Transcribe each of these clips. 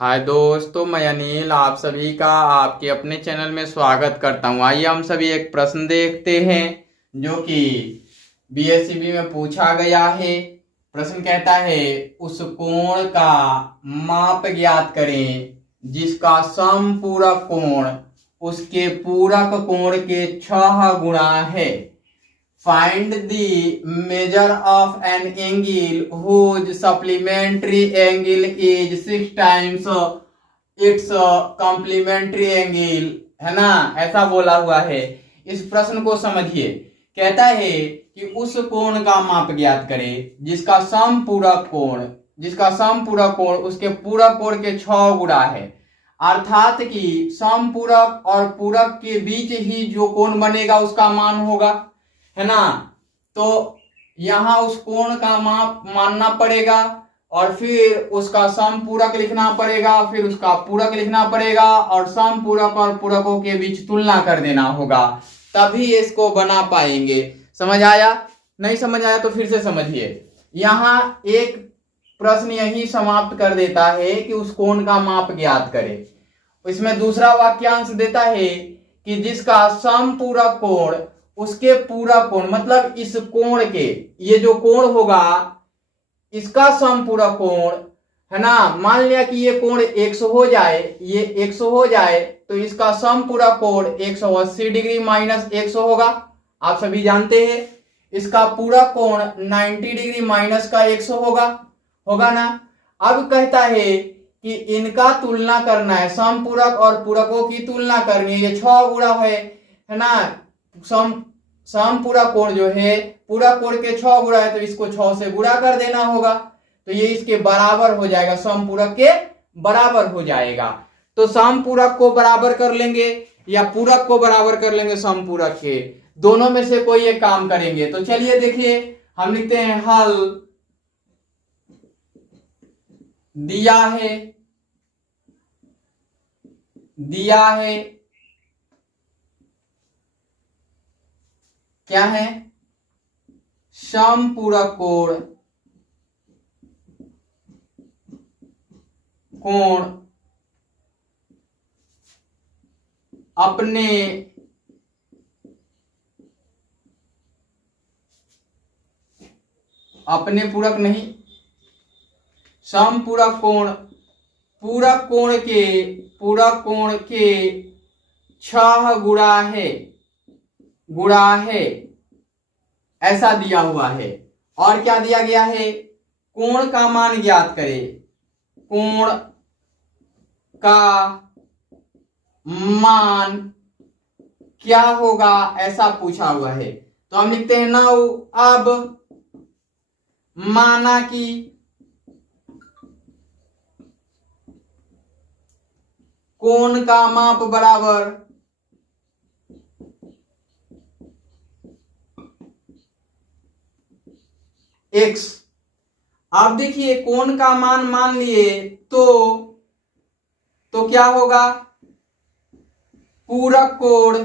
हाय दोस्तों, मैं अनिल आप सभी का आपके अपने चैनल में स्वागत करता हूं। आइए हम सभी एक प्रश्न देखते हैं जो कि बीएसईबी में पूछा गया है। प्रश्न कहता है उस कोण का माप ज्ञात करें जिसका समपूरक कोण उसके पूरक कोण के 6 गुणा है। Find the measure of an angle whose supplementary angle is 6 times its complementary angle, है ना। ऐसा बोला हुआ है। इस प्रश्न को समझिए। कहता है कि उस कोण का माप ज्ञात करें जिसका समपूरक कोण उसके पूरक कोण के 6 गुणा है। अर्थात कि समपूरक और पूरक के बीच ही जो कोण बनेगा उसका मान होगा, है ना। तो यहां उस कोण का माप मानना पड़ेगा और फिर उसका समपूरक लिखना पड़ेगा, फिर उसका पूरक लिखना पड़ेगा और समपूरक और पूरकों के बीच तुलना कर देना होगा, तभी इसको बना पाएंगे। समझ आया? नहीं समझ आया तो फिर से समझिए। यहां एक प्रश्न यही समाप्त कर देता है कि उस कोण का माप ज्ञात करें। इसमें दूसरा वाक्यांश देता है कि जिसका समपूरक कोण उसके पूरक कोण, मतलब इस कोण के, ये जो कोण होगा इसका समपूरक कोण, है ना। मान लिया कि ये कोण 100 हो जाए, ये 100 हो जाए तो इसका समपूरक कोण 180 डिग्री माइनस 100 होगा। आप सभी जानते हैं। इसका पूरक कोण 90 डिग्री माइनस का 100 होगा ना। अब कहता है कि इनका तुलना करना है, समपूरक और पूरकों की तुलना करनी है। ये 6 गुणा है ना। समपूरक कोण जो है पूरक कोण के 6 गुणा है तो इसको 6 से गुणा कर देना होगा, तो ये इसके बराबर हो जाएगा, समपूरक के बराबर हो जाएगा। तो समपूरक को बराबर कर लेंगे या पूरक को बराबर कर लेंगे समपूरक के, दोनों में से कोई एक काम करेंगे। तो चलिए देखिए, हम लिखते हैं हल। दिया है क्या है? समपूरक कोण अपने पूरक नहीं, समपूरक कोण पूरक कोण के 6 गुणा है, ऐसा दिया हुआ है। और क्या दिया गया है? कोण का मान ज्ञात करें। कोण का मान क्या होगा ऐसा पूछा हुआ है। तो हम लिखते हैं नाउ। अब माना कि कोण का माप बराबर x। अब देखिए कोण का मान लिए तो क्या होगा? पूरक कोण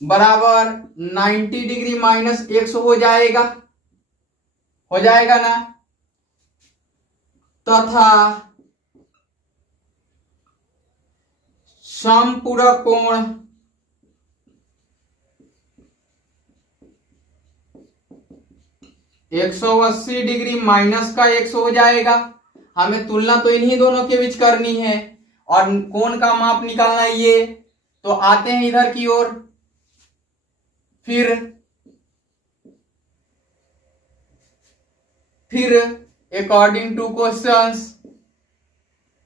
बराबर 90 डिग्री माइनस 100 हो जाएगा ना। तथा समपूरक कोण 180 डिग्री माइनस का 100 हो जाएगा। हमें तुलना तो इन्हीं दोनों के बीच करनी है और कोण का माप निकालना है ये। तो आते हैं इधर की ओर। फिर अकॉर्डिंग टू क्वेश्चंस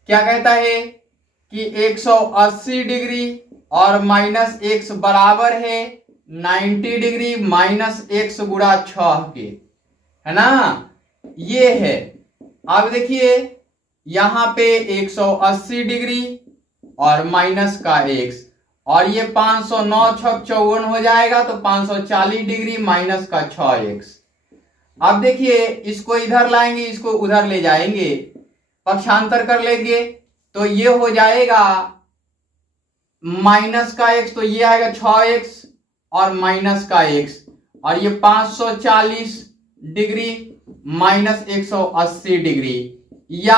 क्या कहता है कि 180 डिग्री और माइनस x बराबर है 90 डिग्री माइनस x गुणा 6 के, है ना। ये है। अब देखिए यहां पे 180 डिग्री और माइनस का x, और ये 509 6 54 हो जाएगा तो 540 डिग्री माइनस का 6x। अब देखिए इसको इधर लाएंगे, इसको उधर ले जाएंगे, पक्षांतर कर लेंगे तो ये हो जाएगा माइनस का x, तो ये आएगा 6x और माइनस का x, और ये 540 डिग्री माइनस 180 डिग्री, या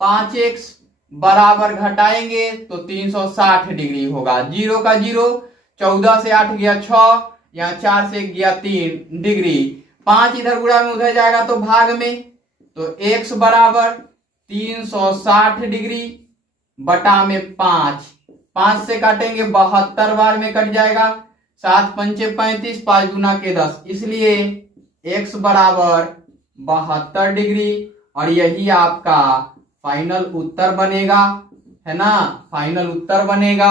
5x बराबर घटाएंगे तो 360 डिग्री होगा। 0 का 0, 14 से 8 गया 6, यहाँ 4 से 1 गया 3 डिग्री। 5 इधर गुणा में उधर जाएगा तो भाग में, तो x बराबर 360 डिग्री बटा में 5 से काटेंगे 72 बार में कट जाएगा। 7 पंचे 35, 5 गुना के 10, इसलिए x बराबर 72 डिग्री। और यही आपका फाइनल उत्तर बनेगा, है ना, फाइनल उत्तर बनेगा।